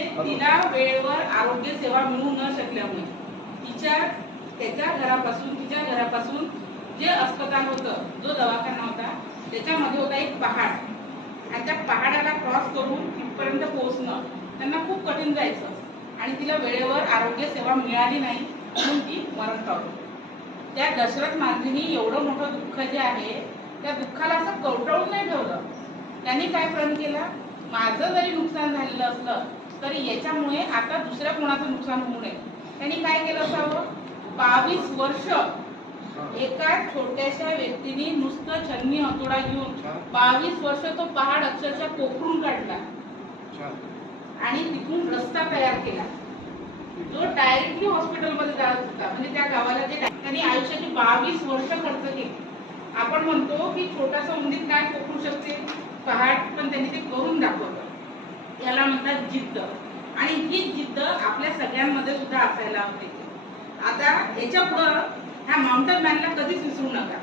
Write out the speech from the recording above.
तिला वेळेवर आरोग्य सेवा मिळू न शकल्यामुळे तिच्या घरापासून जे अस्पताल होतं, जो दवाखाना होता, त्याच्यामध्ये होता एक पहाड आणि त्या पहाडाला क्रॉस करून तिथपर्यंत पोहोचणं त्यांना खूप कठीण जायचं आणि तिला वेळेवर आरोग्य सेवा मिळाली नाही म्हणून ती मरण पावली. त्या दशरथ मांझींनी एवढं मोठं दुःख जे आहे त्या दुःखाला असं कवटाळून नाही ठेवलं. त्यांनी काय प्रण केला, माझं जरी नुकसान झालेलं असलं तरी याच्यामुळे आता दुसऱ्या कोणाचं नुकसान होऊ नये. त्यांनी काय केलं असावं, 22 वर्ष एका छोट्याशा व्यक्तीने नुसतं छन्नी हतोडा घेऊन 22 वर्ष तो पहाड अक्षरशः पोखरून काढला आणि तिथून रस्ता तयार केला जो डायरेक्टली हॉस्पिटलमध्ये जात होता. म्हणजे त्या गावाला जे त्यांनी आयुष्याची 22 वर्ष खर्च केली. आपण म्हणतो की छोटासा उंदीर काय पोखरू शकते, पहाड, पण त्यांनी ते करून दाखवलं. याला म्हणतात जिद्द. आणि ही जिद्द आपल्या सगळ्यांमध्ये सुद्धा असायला हवी. आता याच्या पुढे ह्या माउंटन मॅनला कधीच विसरू नका.